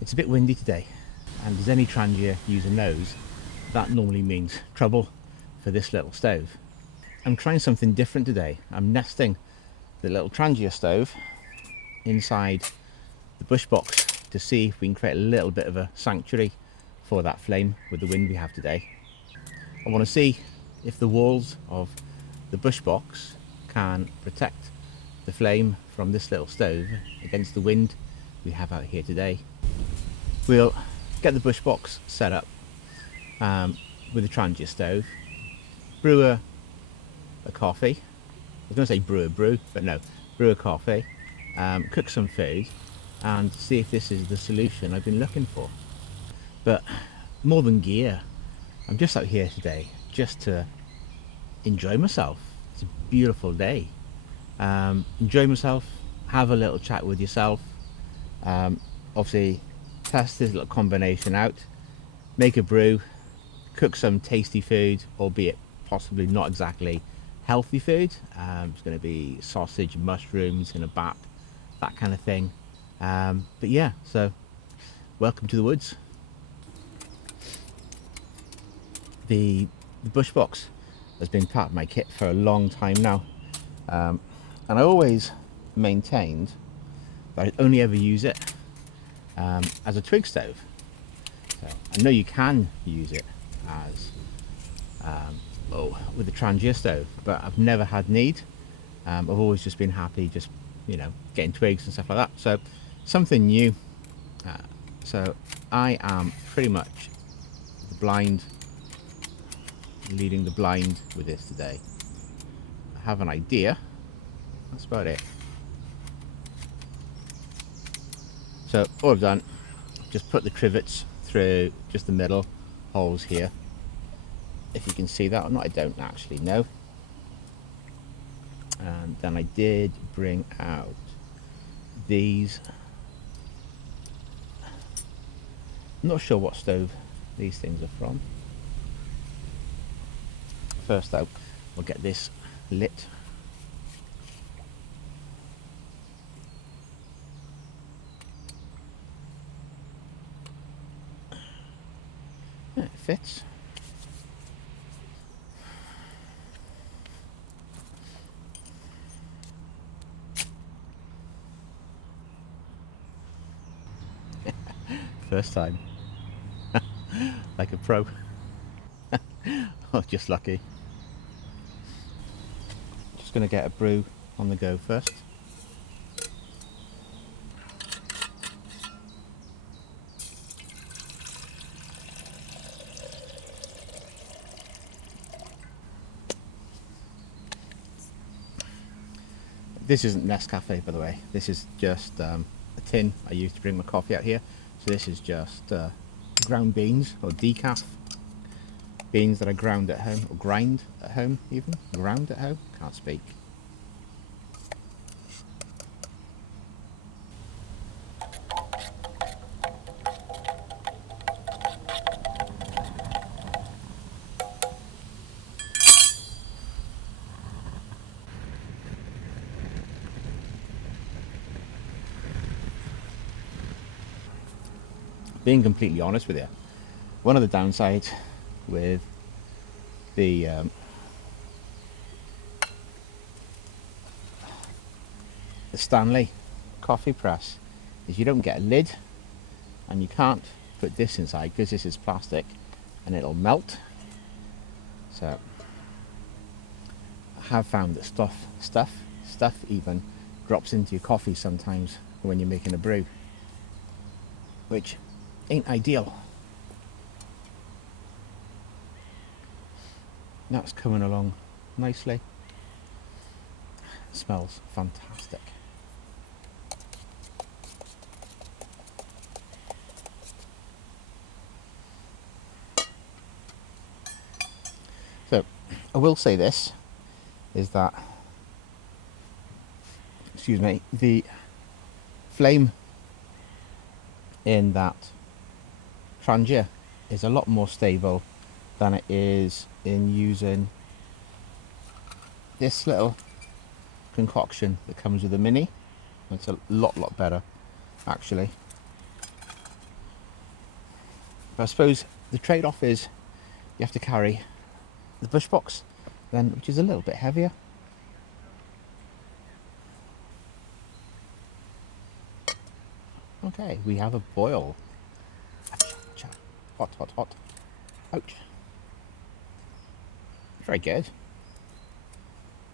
It's a bit windy today, and as any Trangia user knows, that normally means trouble for this little stove. I'm trying something different today. I'm nesting the little Trangia stove inside the Bushbox to see if we can create a little bit of a sanctuary for that flame with the wind we have today. I want to see if the walls of the Bushbox can protect the flame from this little stove against the wind we have out here today. We'll get the Bushbox set up with a Trangia stove, brew a coffee. I was going to say brew a brew, but no, brew a coffee, cook some food, and see if this is the solution I've been looking for. But more than gear, I'm just out here today just to enjoy myself. It's a beautiful day. Enjoy myself, have a little chat with yourself, obviously test this little combination out, make a brew, cook some tasty food, albeit possibly not exactly healthy food. It's going to be sausage, mushrooms in a bap, that kind of thing. But yeah, so welcome to the woods. The Bushbox has been part of my kit for a long time now, and I always maintained that I'd only ever use it as a twig stove. So I know you can use it as with the Trangia stove, but I've never had need. I've always just been happy just getting twigs and stuff like that, so something new. So I am pretty much the blind, leading the blind with this today. I have an idea, that's about it. So all I've done, just put the trivets through just the middle holes here. If you can see that or not, I don't actually know. And then I did bring out these. I'm not sure what stove these things are from. First out, we'll get this lit. It fits. First time. Like a pro. Oh, just lucky. Just going to get a brew on the go first. This isn't Nescafe, by the way. This is just a tin I use to bring my coffee out here. So this is just ground beans, or decaf beans that I ground at home, or grind at home even. Ground at home? Can't speak. Being completely honest with you, one of the downsides with the Stanley coffee press is you don't get a lid, and you can't put this inside because this is plastic and it'll melt. So I have found that stuff even drops into your coffee sometimes when you're making a brew, which ain't ideal. That's coming along nicely. It smells fantastic. So I will say this is that, excuse me, the flame in that Trangia is a lot more stable than it is in using this little concoction that comes with a Mini. It's a lot better actually. But I suppose the trade-off is you have to carry the Bushbox then, which is a little bit heavier. Okay, we have a boil. Hot, hot, hot. Ouch. Very good.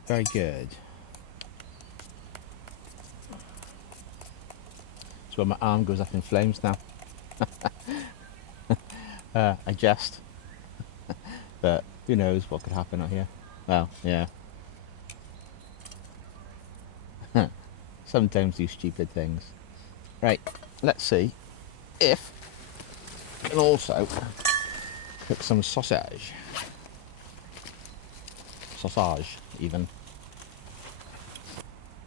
Very good. So my arm goes up in flames now. I jest. But who knows what could happen out here. Well, yeah. Sometimes do stupid things. Right, let's see if we can also cook some sausage. Sausage, even.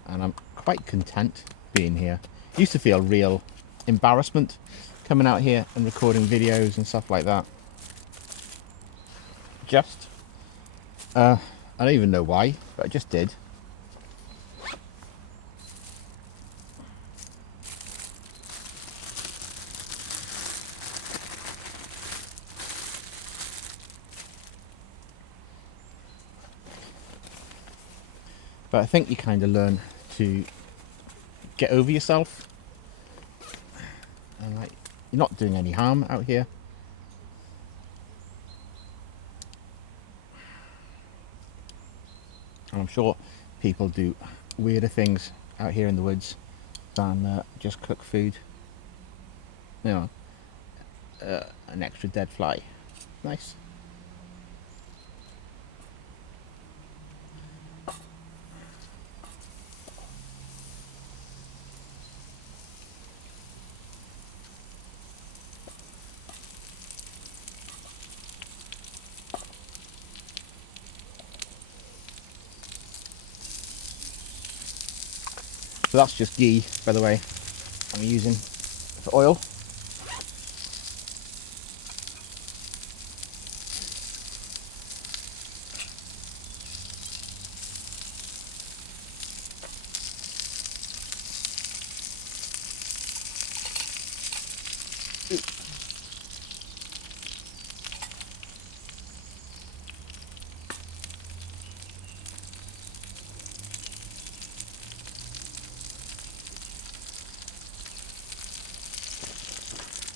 And I'm quite content being here. Used to feel real embarrassment coming out here and recording videos and stuff like that. I don't even know why, but I just did. But I think you kind of learn to get over yourself, and like, you're not doing any harm out here. And I'm sure people do weirder things out here in the woods than just cook food. You know, an extra dead fly. Nice. So that's just ghee, by the way, I'm using for oil.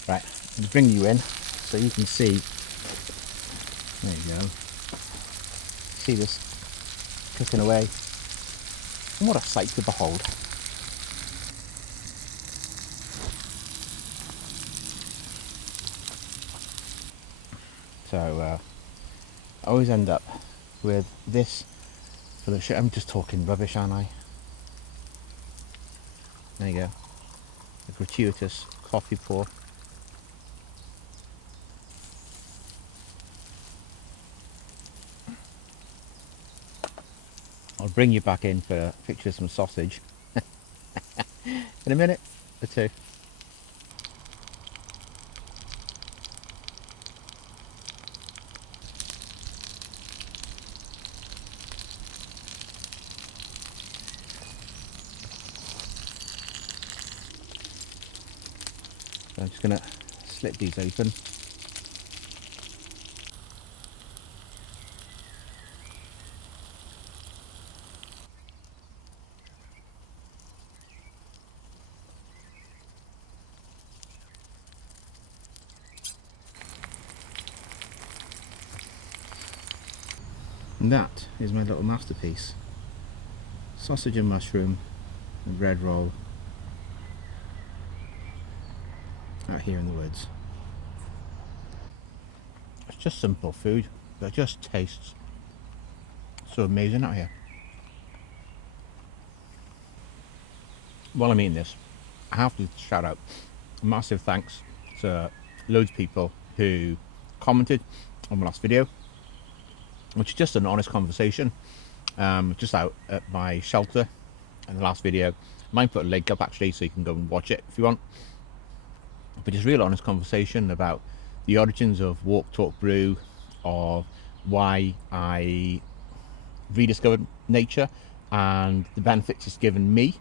Right, I'm bring you in so you can see. There you go. See this cooking away. And what a sight to behold. So I always end up with this for the shit. I'm just talking rubbish, aren't I? There you go. A gratuitous coffee pour. I'll bring you back in for a picture of some sausage in a minute or two. So I'm just going to slip these open. And that is my little masterpiece. Sausage and mushroom and bread roll out here in the woods. It's just simple food, but it just tastes so amazing out here. While I'm eating this, I have to shout out a massive thanks to loads of people who commented on my last video, which is just an honest conversation, just out at my shelter in the last video. I might put a link up actually so you can go and watch it if you want. But just real honest conversation about the origins of Walk, Talk, Brew, of why I rediscovered nature and the benefits it's given me,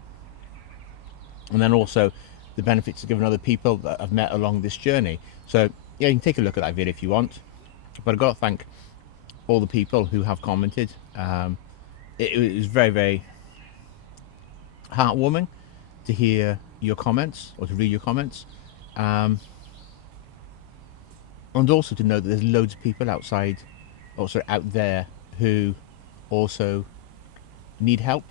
and then also the benefits it's given other people that I've met along this journey. So yeah, you can take a look at that video if you want. But I've got to thank all the people who have commented. It was very, very heartwarming to hear your comments or to read your comments. And also to know that there's loads of people outside, also out there, who also need help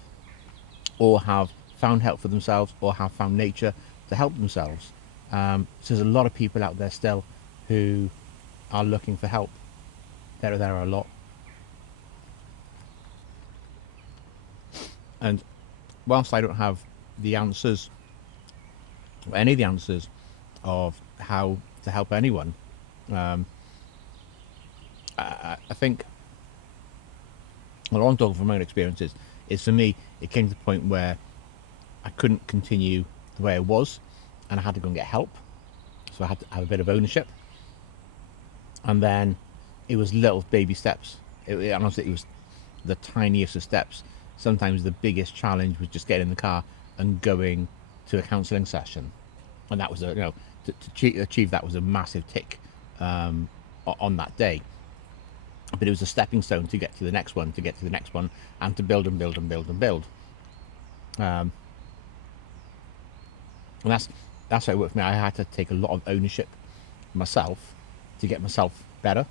or have found help for themselves or have found nature to help themselves. So there's a lot of people out there still who are looking for help. There are a lot. And whilst I don't have the answers, or any of the answers of how to help anyone, I think, well, I'm talking from my own experiences, is for me, it came to the point where I couldn't continue the way I was, and I had to go and get help. So I had to have a bit of ownership. And then it was little baby steps. Honestly, it was the tiniest of steps. Sometimes the biggest challenge was just getting in the car and going to a counselling session. And that was to achieve that was a massive tick on that day. But it was a stepping stone to get to the next one, and to build and build and build and build. And that's how it worked for me. I had to take a lot of ownership myself to get myself better.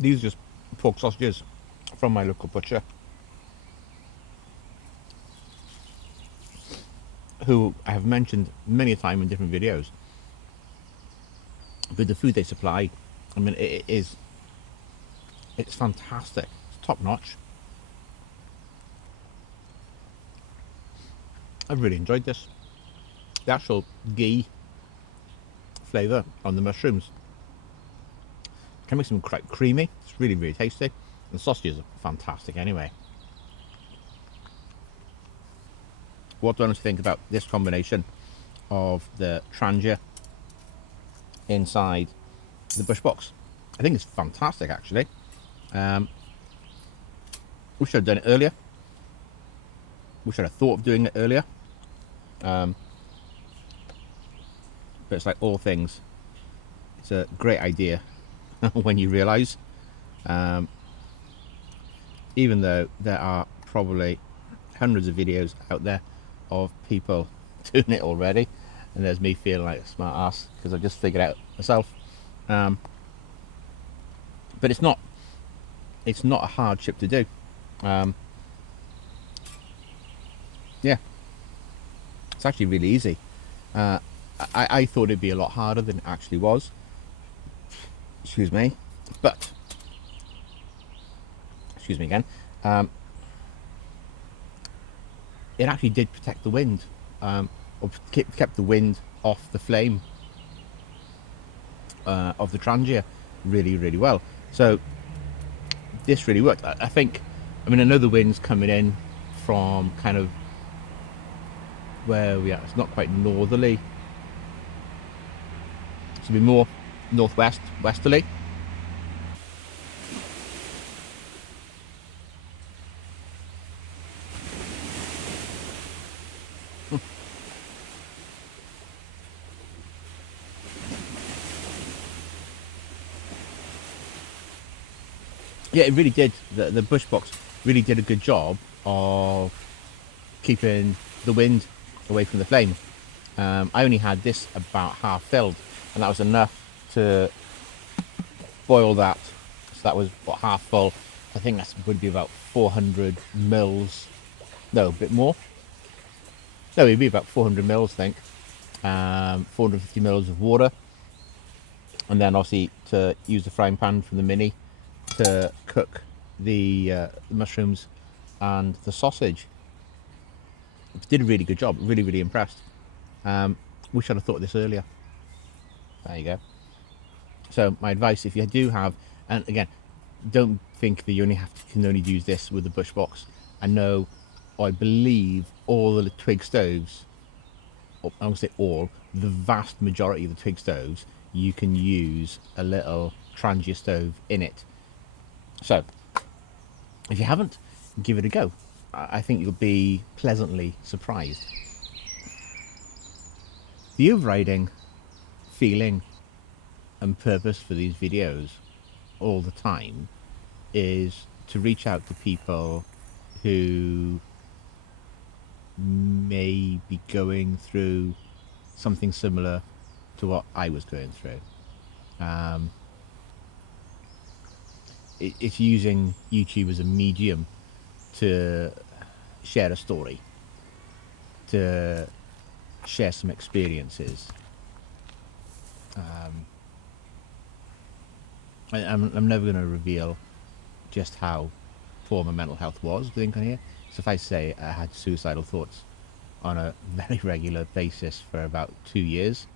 These are just pork sausages from my local butcher, who I have mentioned many a time in different videos. But the food they supply, I mean, it's fantastic. It's top notch. I've really enjoyed this. The actual ghee flavour on the mushrooms can make them quite creamy. It's really, really tasty. The sausages are fantastic anyway. What do I honestly think about this combination of the Trangia inside the Bushbox? I think it's fantastic, actually. We should have done it earlier. We should have thought of doing it earlier. But it's like all things. It's a great idea when you realise. Even though there are probably hundreds of videos out there of people doing it already, and there's me feeling like a smart ass because I've just figured it out myself. But it's not a hardship to do. Yeah, it's actually really easy. I thought it'd be a lot harder than it actually was. Excuse me, but excuse me again. It actually did protect the wind, or kept the wind off the flame of the Trangia really, really well. So this really worked. I think. I mean, I know the wind's coming in from kind of where we are. It's not quite northerly. It's be more northwest, westerly. Yeah, it really did. The Bushbox really did a good job of keeping the wind away from the flame. I only had this about half filled, and that was enough to boil that. So that was what, half full. I think that would be about 400 mils. No, a bit more. No, it'd be about 400 mils, I think. 450 mils of water, and then obviously to use the frying pan from the Mini to cook the mushrooms and the sausage. It did a really good job. Really, really impressed. Wish I'd have thought of this earlier. There you go. So my advice, if you do have, and again, don't think that you can only use this with the Bushbox. I know, or I believe all the twig stoves, or I won't say all, the vast majority of the twig stoves, you can use a little Trangia stove in it. So if you haven't, give it a go. I think you'll be pleasantly surprised. The overriding feeling and purpose for these videos all the time is to reach out to people who may be going through something similar to what I was going through. It's using YouTube as a medium to share a story, to share some experiences. I'm never going to reveal just how poor my mental health was with ink on here. Suffice to say, I had suicidal thoughts on a very regular basis for about 2 years.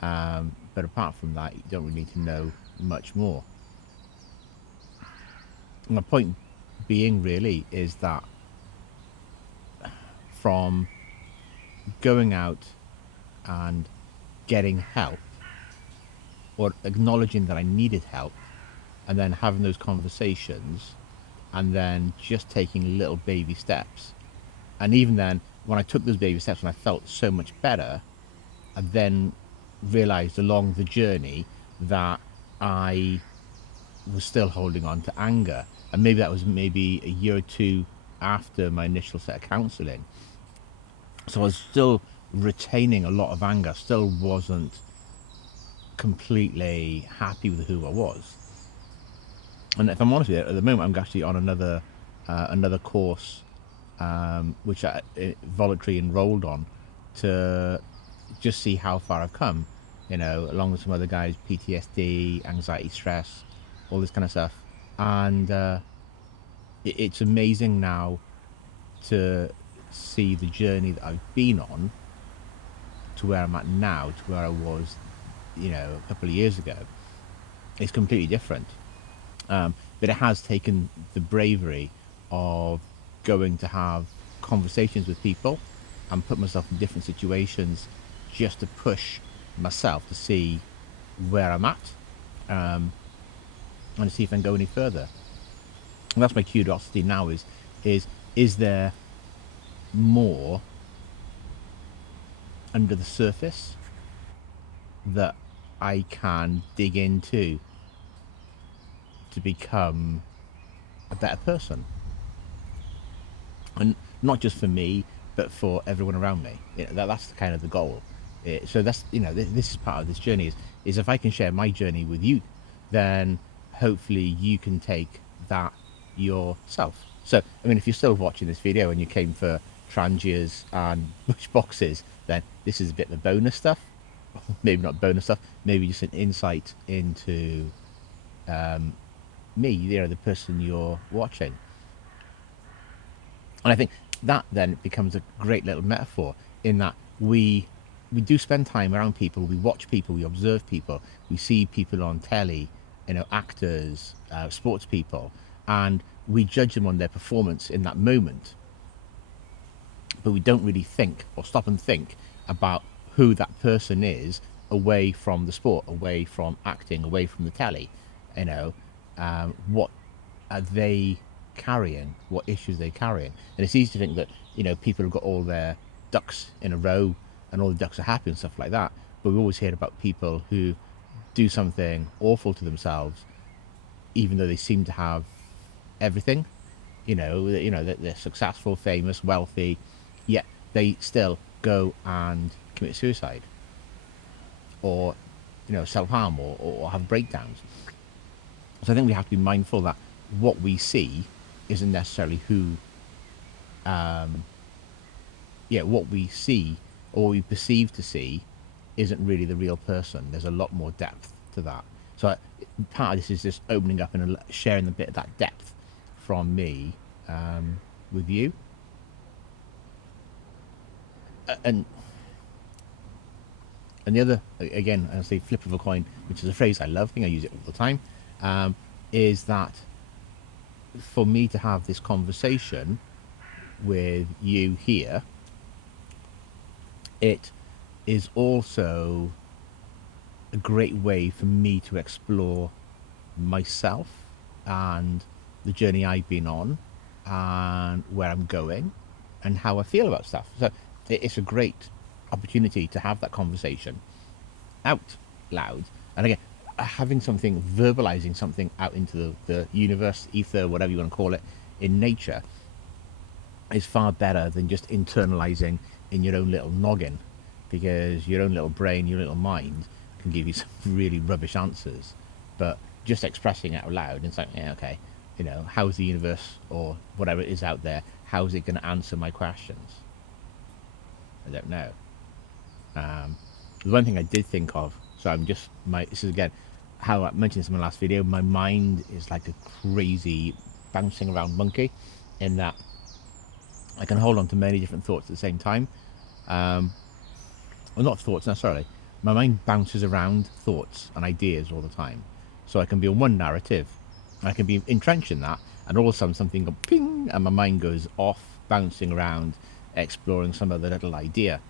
But apart from that, you don't really need to know much more. My point being really is that from going out and getting help, or acknowledging that I needed help, and then having those conversations, and then just taking little baby steps. And even then, when I took those baby steps and I felt so much better, I then realized along the journey that I was still holding on to anger. And maybe that was maybe a year or two after my initial set of counseling. So I was still retaining a lot of anger, still wasn't completely happy with who I was. And if I'm honest with you, at the moment I'm actually on another course, which I voluntarily enrolled on, to just see how far I've come, along with some other guys, PTSD, anxiety, stress, all this kind of stuff. And it's amazing now to see the journey that I've been on to where I'm at now, to where I was, a couple of years ago. It's completely different. But it has taken the bravery of going to have conversations with people and put myself in different situations just to push myself to see where I'm at, and to see if I can go any further. And that's my curiosity now is there more under the surface that I can dig into to become a better person? And not just for me, but for everyone around me. That's the kind of the goal. So that's, this is part of this journey is if I can share my journey with you, then hopefully you can take that yourself. So, if you're still watching this video and you came for Trangias and Bushboxes, then this is a bit of the bonus stuff. Maybe not bonus stuff, maybe just an insight into me, the person you're watching. And I think that then becomes a great little metaphor in that we do spend time around people, we watch people, we observe people, we see people on telly, actors, sports people, and we judge them on their performance in that moment. But we don't really think or stop and think about who that person is away from the sport, away from acting, away from the telly. What are they carrying? What issues are they carrying? And it's easy to think that people have got all their ducks in a row and all the ducks are happy and stuff like that. But we always hear about people who do something awful to themselves, even though they seem to have everything. They're successful, famous, wealthy, yet they still go and commit suicide, or self-harm, or have breakdowns. So I think we have to be mindful that what we see isn't necessarily who, what we see or what we perceive to see isn't really the real person. There's a lot more depth to that. So part of this is just opening up and sharing a bit of that depth from me with you. And the other, again, I say flip of a coin, which is a phrase I love, I think I use it all the time, is that for me to have this conversation with you here, it is also a great way for me to explore myself and the journey I've been on and where I'm going and how I feel about stuff. So it's a great opportunity to have that conversation out loud. And again, having something, verbalizing something out into the universe, ether, whatever you want to call it, in nature, is far better than just internalizing in your own little noggin, because your own little brain, your little mind can give you some really rubbish answers. But just expressing it out loud, it's like, yeah, okay, you know, how's the universe or whatever it is out there, how's it going to answer my questions? I don't know. The one thing I did think of, so I'm just, this is again, how I mentioned this in my last video, my mind is like a crazy bouncing around monkey, in that I can hold on to many different thoughts at the same time. Well, not thoughts necessarily. My mind bounces around thoughts and ideas all the time. So I can be on one narrative, and I can be entrenched in that, and all of a sudden something goes ping, and my mind goes off, bouncing around, exploring some other little idea.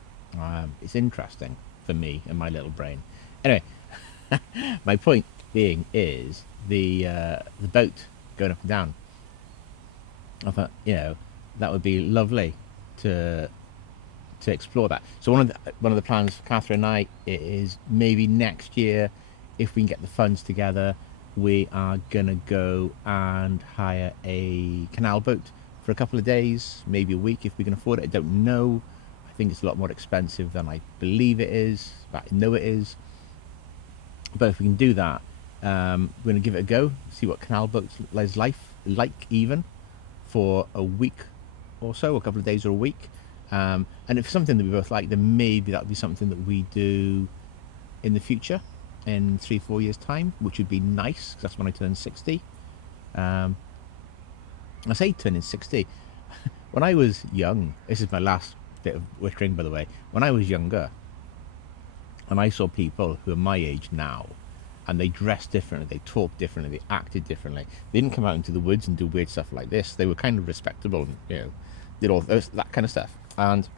It's interesting for me and my little brain. Anyway, my point being is the boat going up and down. I thought, you know, that would be lovely to explore that. So one of the plans for Catherine and I is maybe next year, if we can get the funds together, we are gonna go and hire a canal boat for a couple of days, maybe a week if we can afford it. I don't know. I think it's a lot more expensive than I believe it is, but I know it is. But if we can do that, we're gonna give it a go, see what canal boats is like even for a week or so, a couple of days or a week. And if something that we both like, then maybe that would be something that we do in the future, in 3-4 years time, which would be nice, because that's when I turn 60. I say turning 60. When I was young, this is my last bit of whittering, by the way. When I was younger, and I saw people who are my age now, and they dressed differently, they talked differently, they acted differently. They didn't come out into the woods and do weird stuff like this. They were kind of respectable, and, you know, did all that kind of stuff. And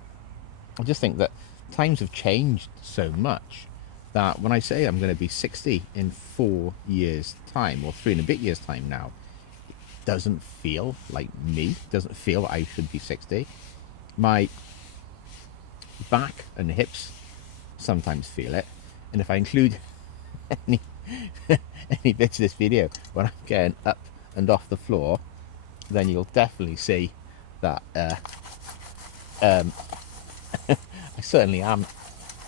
I just think that times have changed so much that when I say I'm going to be 60 in 4 years time, or 3 and a bit years time now, it doesn't feel like me, doesn't feel like I should be 60. My back and hips sometimes feel it, and if I include any any bits of this video when I'm getting up and off the floor, then you'll definitely see that I certainly am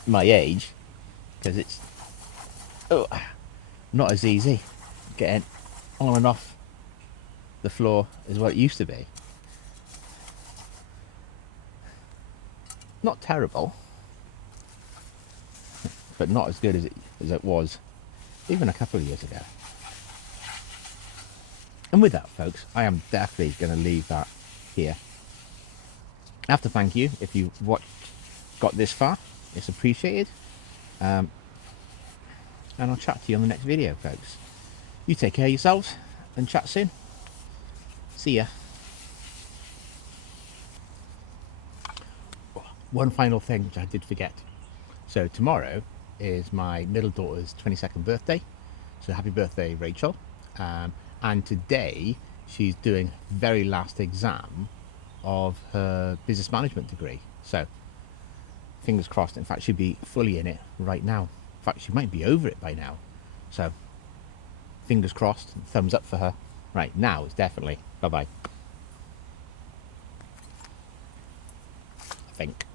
my age, because it's not as easy getting on and off the floor as what it used to be. Not terrible, but not as good as it was even a couple of years ago. And with that, folks, I am definitely going to leave that here. I have to thank you if you got this far. It's appreciated. And I'll chat to you on the next video, folks. You take care of yourselves and chat soon. See ya. One final thing which I did forget. So tomorrow is my middle daughter's 22nd birthday. So happy birthday, Rachel. And today she's doing very last exam of her business management degree. So fingers crossed. In fact, she'll be fully in it right now. In fact, she might be over it by now. So fingers crossed, thumbs up for her. Right, now it's definitely bye-bye, I think.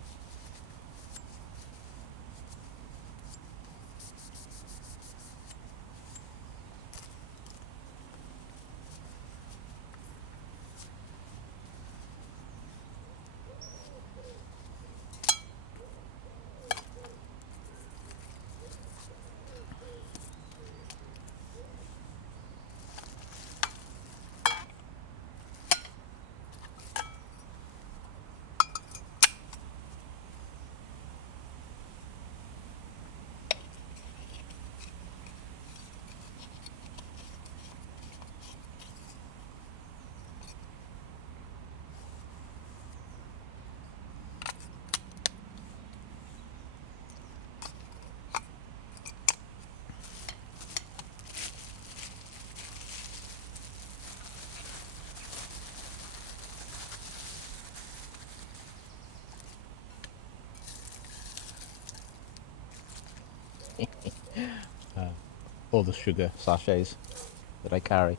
all the sugar sachets that I carry.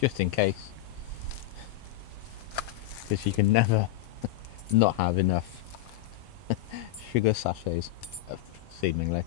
Just in case, because you can never not have enough sugar sachets, seemingly.